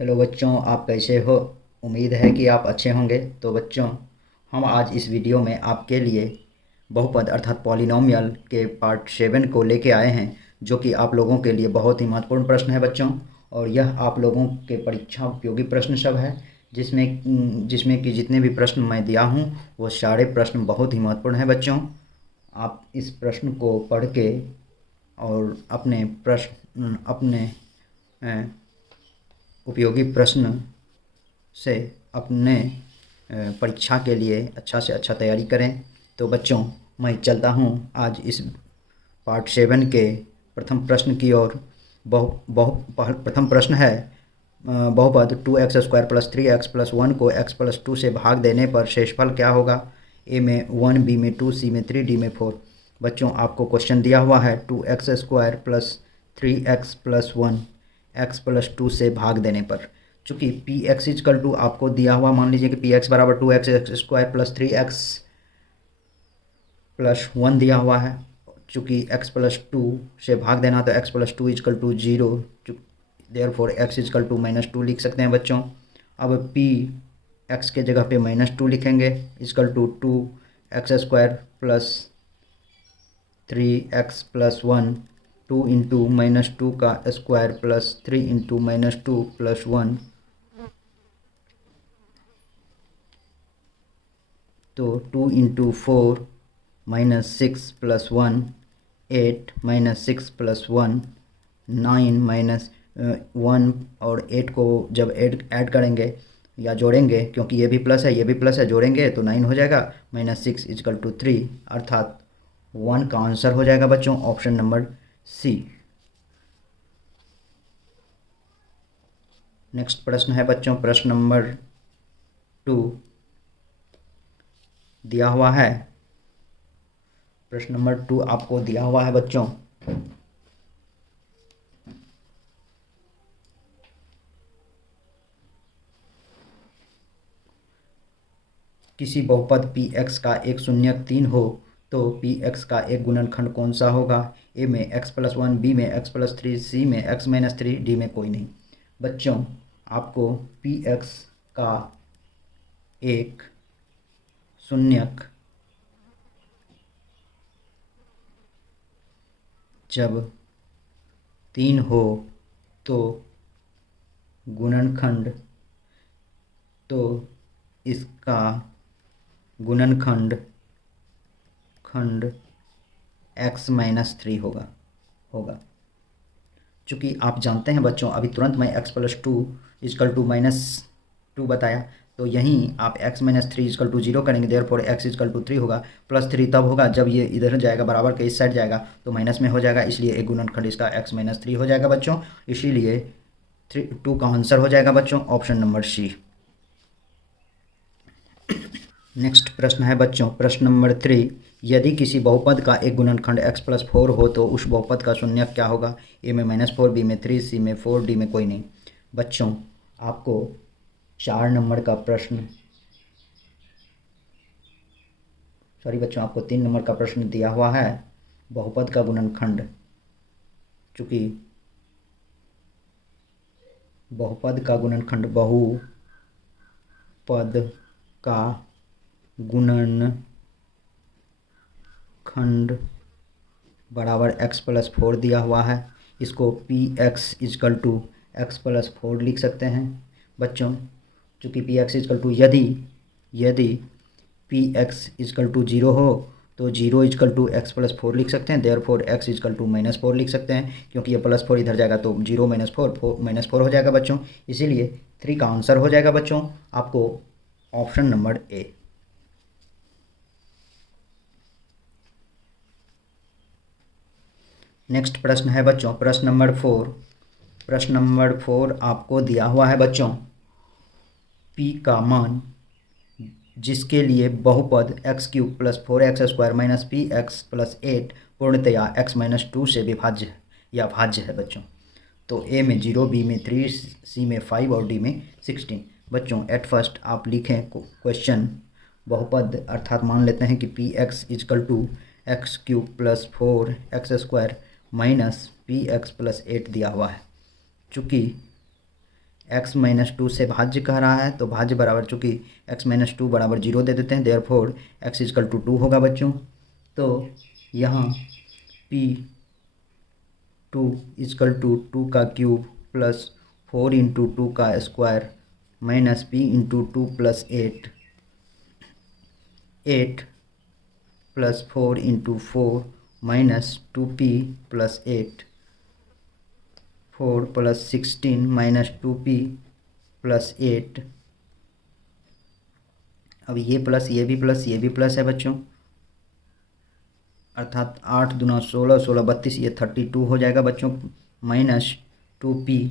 Hello बच्चों, आप कैसे हो। उम्मीद है कि आप अच्छे होंगे। तो बच्चों, हम आज इस वीडियो में आपके लिए बहुपद अर्थात पॉलिनोमियल के पार्ट 7 को लेके आए हैं, जो कि आप लोगों के लिए बहुत ही महत्वपूर्ण प्रश्न है बच्चों। और यह आप लोगों के परीक्षा उपयोगी प्रश्न सब है, जिसमें कि जितने भी प्रश्न मैं दिया हूँ वो सारे प्रश्न बहुत ही महत्वपूर्ण हैं बच्चों। आप इस प्रश्न को पढ़ के और अपने उपयोगी प्रश्न से अपने परीक्षा के लिए अच्छा से अच्छा तैयारी करें। तो बच्चों, मैं चलता हूँ आज इस पार्ट 7 के प्रथम प्रश्न की ओर। प्रथम प्रश्न है, बहुपद 2x² + 3x + 1 को x + 2 से भाग देने पर शेषफल क्या होगा। ए में 1, बी में 2, सी में 3, डी में 4। बच्चों, आपको क्वेश्चन दिया हुआ है 2x² + 3x + 1 x + 2 से भाग देने पर। चूँकि पी एक्स इजकल टू आपको दिया हुआ, मान लीजिए कि पी एक्स बराबर 2x² + 3x + 1 दिया हुआ है। चूँकि x + 2 से भाग देना तो x + 2 = 0, देयरफॉर x = -2 लिख सकते हैं बच्चों। अब p x के जगह पे -2 लिखेंगे, = 2x² + 3x + 1, 2 × -2 का स्क्वायर + 3 × -2 + 1, तो 2 × 4 -6 + 1, 8 -6 + 1, 9 -1 और 8 को जब ऐड करेंगे या जोड़ेंगे, क्योंकि ये भी प्लस है ये भी प्लस है, जोड़ेंगे तो 9 हो जाएगा। -6 = 3, अर्थात 1 का आंसर हो जाएगा बच्चों ऑप्शन नंबर सी। नेक्स्ट प्रश्न है बच्चों, प्रश्न नंबर 2 दिया हुआ है। प्रश्न नंबर 2 आपको दिया हुआ है बच्चों, किसी बहुपद पी एक्स का एक शून्यक 3 हो तो पी एक्स का एक गुणनखंड कौन सा होगा। ए में x + 1, बी में x + 3, सी में x-3, डी में कोई नहीं। बच्चों, आपको पी एक्स का एक शून्यक जब 3 हो तो गुणनखंड, तो इसका गुणनखंड x-3 होगा। चूँकि आप जानते हैं बच्चों, अभी तुरंत मैं x + 2 = -2 बताया, तो यहीं आप x-3 = 0 करेंगे, देयरफॉर x = 3 होगा। +3 तब होगा जब ये इधर जाएगा, बराबर के इस साइड जाएगा तो माइनस में हो जाएगा, इसलिए एक गुणनखंड इसका x-3 हो जाएगा बच्चों। इसीलिए 2 का आंसर हो जाएगा बच्चों ऑप्शन नंबर सी। नेक्स्ट प्रश्न है बच्चों, प्रश्न नंबर 3, यदि किसी बहुपद का एक गुणनखंड x + 4 हो तो उस बहुपद का शून्यक क्या होगा। ए में -4, बी में 3, सी में 4, डी में कोई नहीं। बच्चों, आपको 4 नंबर का प्रश्न, सॉरी बच्चों, आपको 3 नंबर का प्रश्न दिया हुआ है। बहुपद का गुणनखंड, चूँकि बहुपद का गुणनखंड बहुपद का गुणनखंड बराबर x + 4 दिया हुआ है। इसको पी एक्स = x + 4 लिख सकते हैं बच्चों। चूँकि पी एक्स यदि पी एक्स = 0 हो तो 0 = x + 4 लिख सकते हैं, देयरफॉर x = -4 लिख सकते हैं, क्योंकि ये +4 इधर जाएगा तो 0 - 4 -4 हो जाएगा बच्चों। इसीलिए 3 का आंसर हो जाएगा बच्चों आपको ऑप्शन नंबर ए। नेक्स्ट प्रश्न है बच्चों, प्रश्न नंबर 4। प्रश्न नंबर 4 आपको दिया हुआ है बच्चों, p का मान जिसके लिए बहुपद x³ + 4x² - px + 8 पूर्णतया x-2 से विभाज्य या भाज्य है बच्चों। तो ए में 0, बी में 3, सी में 5 और डी में 16। बच्चों, एट फर्स्ट आप लिखें क्वेश्चन बहुपद, अर्थात मान लेते हैं कि P x = x³ + 4x² - px + 8 दिया हुआ है। चूँकि x माइनस 2 से भाज्य कह रहा है, तो भाज्य बराबर, चूँकि x माइनस 2 बराबर 0 दे देते हैं, देयरफॉर x इजकल टू 2 होगा बच्चों। तो यहाँ p2 इजकल टू 2 का क्यूब प्लस 4 इंटू 2 का square minus p into 2 plus 8 plus 4 into 4 minus 2p plus 8 4 plus 16 minus 2p plus 8। अब ये प्लस ये भी प्लस ये भी प्लस है बच्चों, अर्थात 8 दूना 16, 16 32, ये 32 हो जाएगा बच्चों, minus 2p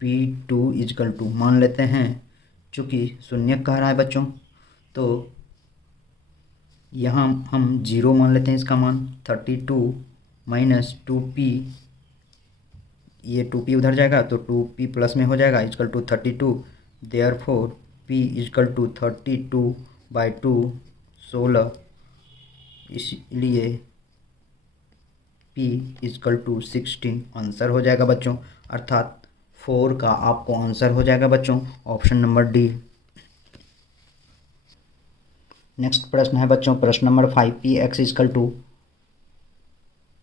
p2 is equal to मान लेते हैं, चूँकि शून्य कह रहा है बच्चों, तो यहाँ हम 0 मान लेते हैं इसका मान। 32 माइनस 2p, ये 2p उधर जाएगा तो 2p प्लस में हो जाएगा, equal to 32। Therefore p equal to 32/2 16, इसलिए p इजकल टू 16 आंसर हो जाएगा बच्चों, अर्थात 4 का आपको आंसर हो जाएगा बच्चों, ऑप्शन नंबर डी। नेक्स्ट प्रश्न है बच्चों, प्रश्न number 5, P X is equal to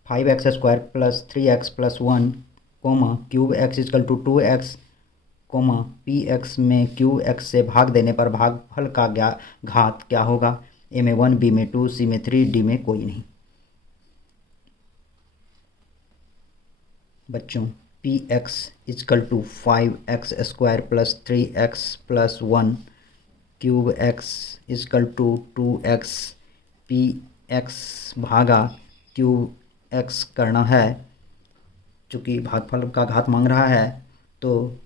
5x square plus 3x plus 1 comma cube X is equal to 2x comma P X में क्यू एक्स से भाग देने पर भागफल का घात क्या होगा? ए में 1, बी में 2, सी में 3, डी में कोई नहीं। बच्चों P X is equal to 5x square plus 3x plus 1 cube X is equal to 2x, P X भागा क्यूब एक्स करना है, चूँकि भागफल का घात मांग रहा है, तो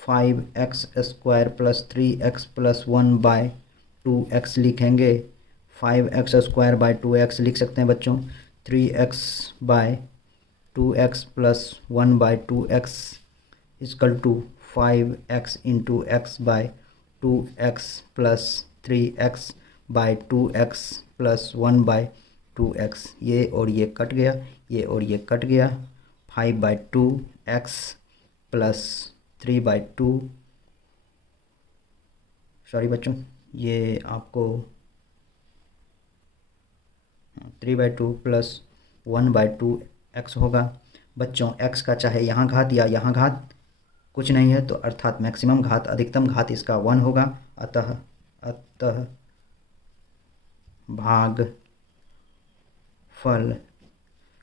5x square plus 3x plus 1/2x लिखेंगे। 5x स्क्वायर बाई 2x लिख सकते हैं बच्चों, 3x/2x plus 1/2x equal to 5x into x by 2x plus 3x/2x plus 1/2x। ये और ये कट गया, ये और ये कट गया। 5/2x प्लस 3/2, सॉरी बच्चों, ये आपको 3/2 प्लस 1/2x होगा। बच्चों x का चाहे यहाँ घात या यहाँ घात कुछ नहीं है, तो अर्थात मैक्सिमम घात अधिकतम घात इसका 1 होगा। अतः भागफल,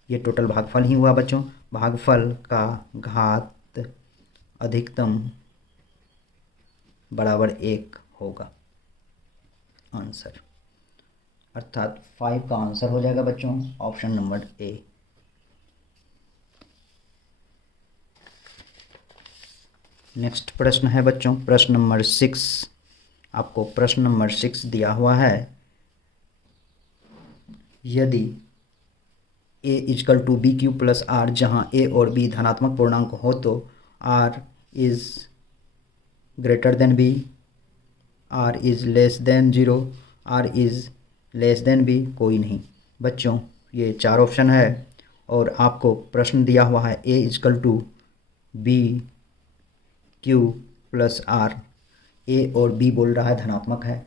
ये टोटल भागफल ही हुआ बच्चों, भागफल का घात अधिकतम बराबर 1 होगा आंसर, अर्थात 5 का आंसर हो जाएगा बच्चों, ऑप्शन नंबर ए। नेक्स्ट प्रश्न है बच्चों, प्रश्न नंबर 6। आपको प्रश्न नंबर 6 दिया हुआ है, यदि a is equal to B Q plus R, जहाँ a और b धनात्मक पूर्णांक हो तो r is greater than b, r is less than 0, r is less than b, कोई नहीं। बच्चों ये 4 ऑप्शन है और आपको प्रश्न दिया हुआ है a is equal to B Q plus R. A और बी बोल रहा है धनात्मक है,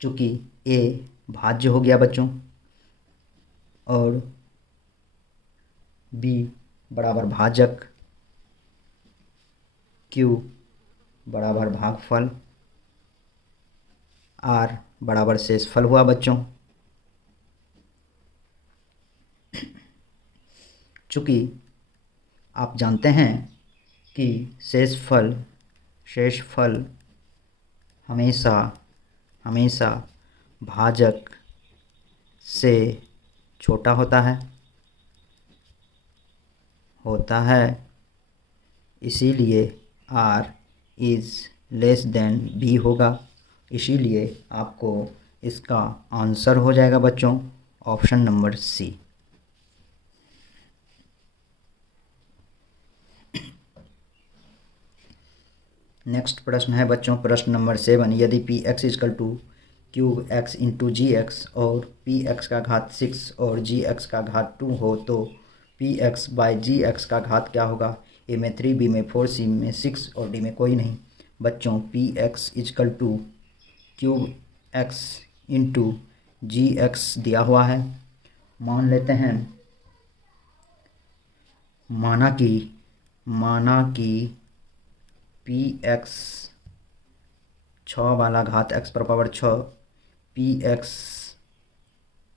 चूँकि ए भाज्य हो गया बच्चों और बी बराबर भाजक, क्यू बराबर भागफल, आर बराबर शेषफल हुआ बच्चों। चूँकि आप जानते हैं कि शेषफल हमेशा भाजक से छोटा होता है, इसीलिए r is less than b होगा, इसीलिए आपको इसका आंसर हो जाएगा बच्चों, ऑप्शन नंबर सी। नेक्स्ट प्रश्न है बच्चों, प्रश्न नंबर 7, यदि P X is equal to cube X into G X और पी एक्स का घात 6 और जी एक्स का घात 2 हो तो P X by G X का घात क्या होगा? ए में 3, बी में 4, सी में 6 और डी में कोई नहीं। बच्चों P X is equal to cube X into G X दिया हुआ है। मान लेते हैं, माना कि पी एक्स 6 वाला घात एक्स पर पावर 6 पी एक्स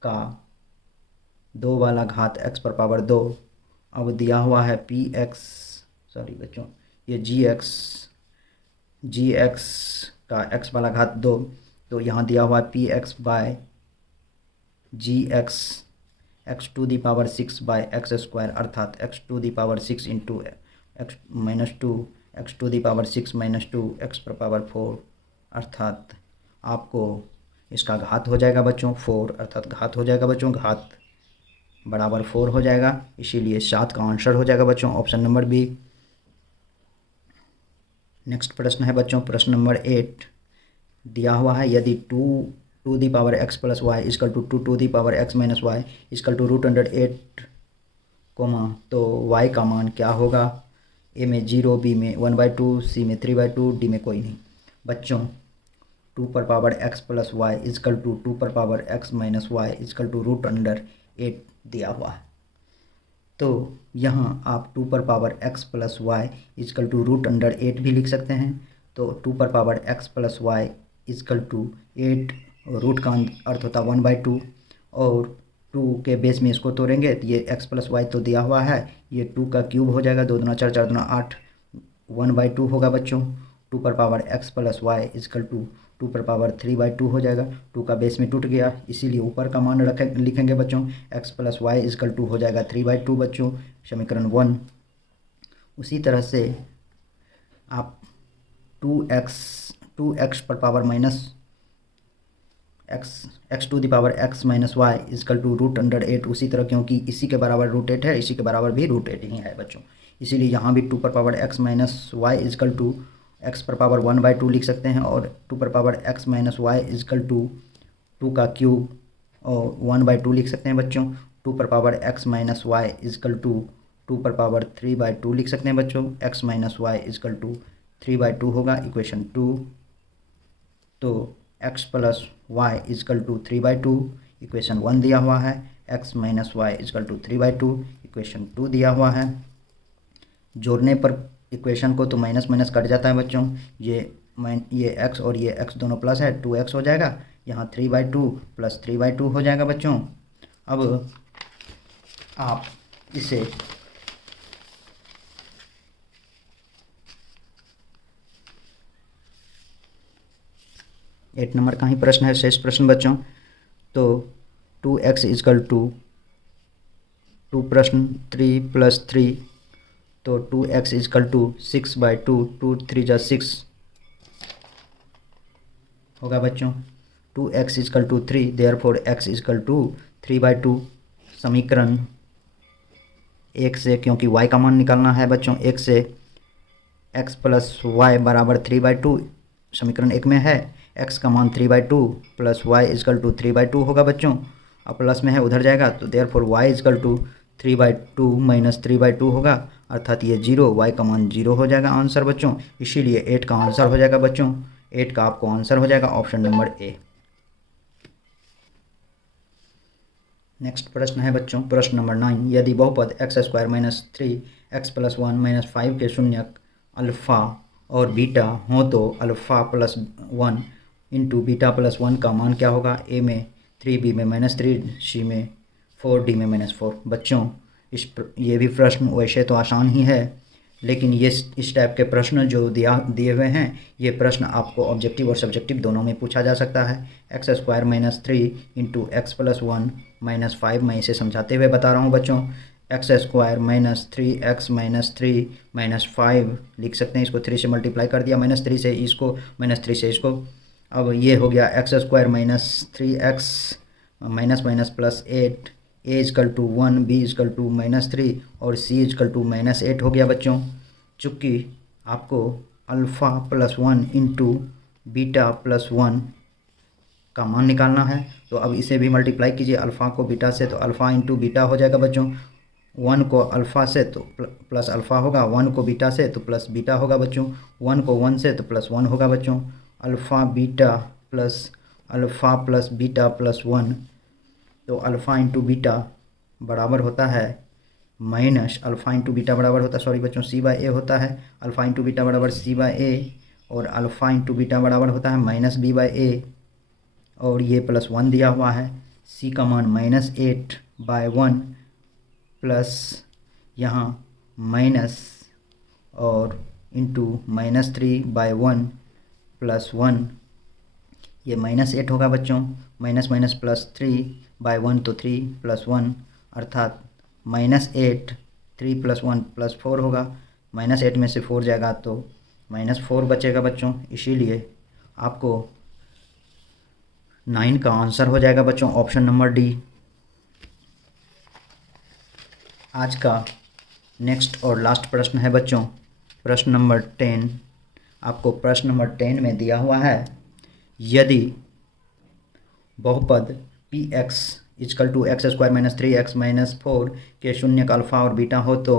का 2 वाला घात एक्स पर पावर 2। अब दिया हुआ है पी एक्स, सॉरी बच्चों, ये जी एक्स का एक्स वाला घात 2, तो यहाँ दिया हुआ है P X by G X X to the power 6 by X square, अर्थात X to the power 6 into X minus 2 X to the power 6 minus 2 X पर पावर 4, अर्थात आपको इसका घात हो जाएगा बच्चों 4, अर्थात घात हो जाएगा बच्चों, घात बराबर 4 हो जाएगा। इसीलिए 7 का आंसर हो जाएगा बच्चों ऑप्शन नंबर बी। नेक्स्ट प्रश्न है बच्चों, प्रश्न नंबर 8 दिया हुआ है, यदि 2 the power X plus Y equal to 2 the power X minus Y equal to √8 तो y का मान क्या होगा। ए में 0, बी में 1/2, सी में 3/2, डी में कोई नहीं। बच्चों 2 पर power x plus Y equal to 2 पर power x minus Y equal to √8 दिया हुआ है। तो यहाँ आप 2 पर power x plus Y equal to √8 भी लिख सकते हैं। तो 2 पर power x plus Y equal to 8, root का अर्थ होता 1/2 और 2 के बेस में इसको तोड़ेंगे तो ये x प्लस वाई तो दिया हुआ है, ये 2 का क्यूब हो जाएगा, 2 दूना 4, 4 दूना 8, 1/2 होगा बच्चों। 2 पर power x plus Y equal to 2 पर पावर 3/2 हो जाएगा, 2 का बेस में टूट गया, इसीलिए ऊपर का मान लिखेंगे बच्चों, x plus Y equal to हो जाएगा 3/2 बच्चों, समीकरण 1। उसी तरह से आप 2x पर power minus X to the power x minus Y equal to √8, उसी तरह क्योंकि इसी के बराबर √8 है, इसी के बराबर भी √8 ही है बच्चों, इसीलिए यहाँ भी 2 पर power x minus Y equal to x पर पावर 1/2 लिख सकते हैं और 2 पर power x minus Y equal to 2 का क्यूब और 1/2 लिख सकते हैं बच्चों। 2 पर power x minus Y equal to 2 पर पावर 3/2 लिख सकते हैं बच्चों, x minus Y equal to 3/2 होगा, इक्वेशन 2। तो x plus Y equal to 3/2 equation 1 दिया हुआ है, x minus Y equal to 3/2 equation 2 दिया हुआ है। जोड़ने पर इक्वेशन को तो माइनस माइनस कट जाता है बच्चों, ये x और ये x दोनों प्लस है, 2x हो जाएगा, यहाँ 3/2 प्लस 3/2 हो जाएगा बच्चों। अब आप इसे एट नंबर का ही प्रश्न है, शेष प्रश्न बच्चों। तो 2x इजकल टू 2 प्रश्न 3 + 3, तो 2x इजकल टू 6/2, 2 3 जा 6 होगा बच्चों। 2x equal to 3, therefore x equal to 3/2। समीकरण 1 से, क्योंकि y का मान निकालना है बच्चों, 1 से x प्लस वाई बराबर 3/2 समीकरण 1 में है, x का मान 3/2 प्लस y इजकल टू 3/2 होगा बच्चों। अब प्लस में है उधर जाएगा, तो therefore y equal to 3/2 minus 3/2 होगा, अर्थात ये 0, y का मान 0 हो जाएगा आंसर बच्चों, इसीलिए 8 का आंसर हो जाएगा बच्चों। 8 का आपको आंसर हो जाएगा ऑप्शन नंबर ए। नेक्स्ट प्रश्न है बच्चों, प्रश्न नंबर 9, यदि बहुपद x² - 3x + 1 - 5 के शून्यक अल्फ़ा और बीटा हो तो अल्फ़ा + 1 इंटू बीटा + 1 का मान क्या होगा। ए में 3, बी में -3, सी में 4, डी में -4। बच्चों ये भी प्रश्न वैसे तो आसान ही है, लेकिन ये इस टाइप के प्रश्न जो दिए हुए हैं, ये प्रश्न आपको ऑब्जेक्टिव और सब्जेक्टिव दोनों में पूछा जा सकता है। x² - 3 इंटू x + 1 - 5, मैं इसे समझाते हुए बता रहा हूँ बच्चों। x² - 3x - 3 - 5 लिख सकते हैं, इसको 3 से मल्टीप्लाई कर दिया, -3 से इसको, -3 से इसको। अब ये हो गया x² - 3x -+ 8, a is equal to 1, b equal to -3 और c इजकल टू -8 हो गया बच्चों। चूँकि आपको अल्फ़ा + 1 इंटू बीटा + 1 का मान निकालना है, तो अब इसे भी मल्टीप्लाई कीजिए अल्फ़ा को बीटा से, तो अल्फ़ा इंटू बीटा हो जाएगा बच्चों 1 को अल्फ़ा से तो प्लस अल्फ़ा होगा, 1 को बीटा से तो प्लस बीटा होगा बच्चों, 1 को 1 से तो प्लस 1 होगा बच्चों। अल्फ़ा प्लस बीटा प्लस 1, तो अल्फ़ा इंटू बीटा बराबर होता है माइनस अल्फ़ा इंटू बीटा बराबर होता है, सॉरी बच्चों, सी बाय ए होता है। अल्फ़ा इंटू बीटा बराबर सी बाय ए, और अल्फ़ा इंटू बीटा बराबर होता है माइनस बी बाय ए, और ये प्लस 1 दिया हुआ है। सी का मान -8/1 प्लस यहाँ माइनस और इंटू -3/1 प्लस 1, ये -8 होगा बच्चों। माइनस माइनस प्लस 3/1 तो 3 प्लस 1, अर्थात -8, 3 प्लस 1 प्लस 4 होगा। -8 में से 4 जाएगा तो -4 बचेगा बच्चों, इसीलिए आपको 9 का आंसर हो जाएगा बच्चों ऑप्शन नंबर डी। आज का नेक्स्ट और लास्ट प्रश्न है बच्चों प्रश्न नंबर 10। आपको प्रश्न नंबर 10 में दिया हुआ है, यदि बहुपद P X is equal to X square minus 3x minus 4 के शून्य का अल्फ़ा और बीटा हो तो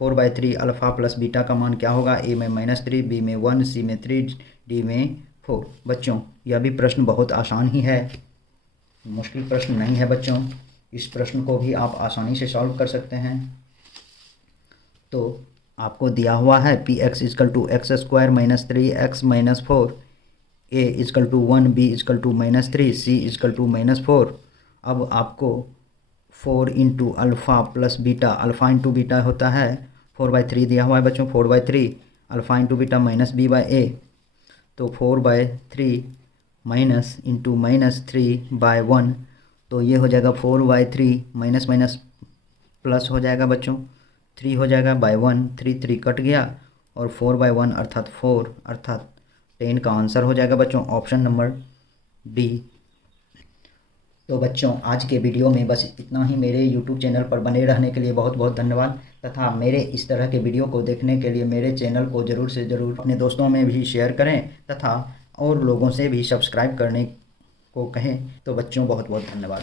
4/3 अल्फ़ा प्लस बीटा का मान क्या होगा? ए में -3, बी में 1, सी में 3, डी में 4। बच्चों यह भी प्रश्न बहुत आसान ही है, मुश्किल प्रश्न नहीं है बच्चों। इस प्रश्न को भी आप आसानी से सॉल्व कर सकते हैं। तो आपको दिया हुआ है P X is equal to X square minus 3x minus 4, A is equal to 1, B is equal to -3, C is equal to -4। अब आपको 4 into alpha plus beta, alpha into beta होता है 4/3 दिया हुआ है बच्चों, 4/3 alpha into beta minus B by A, तो 4/3 minus into -3/1, तो ये हो जाएगा 4/3 माइनस माइनस प्लस हो जाएगा बच्चों, 3 हो जाएगा बाय 1, 3 कट गया और 4/1 अर्थात 4, अर्थात 10 का आंसर हो जाएगा बच्चों ऑप्शन नंबर डी। तो बच्चों आज के वीडियो में बस इतना ही। मेरे YouTube चैनल पर बने रहने के लिए बहुत बहुत धन्यवाद, तथा मेरे इस तरह के वीडियो को देखने के लिए मेरे चैनल को ज़रूर से ज़रूर अपने दोस्तों में भी शेयर करें तथा और लोगों से भी सब्सक्राइब करने को कहें। तो बच्चों बहुत बहुत धन्यवाद।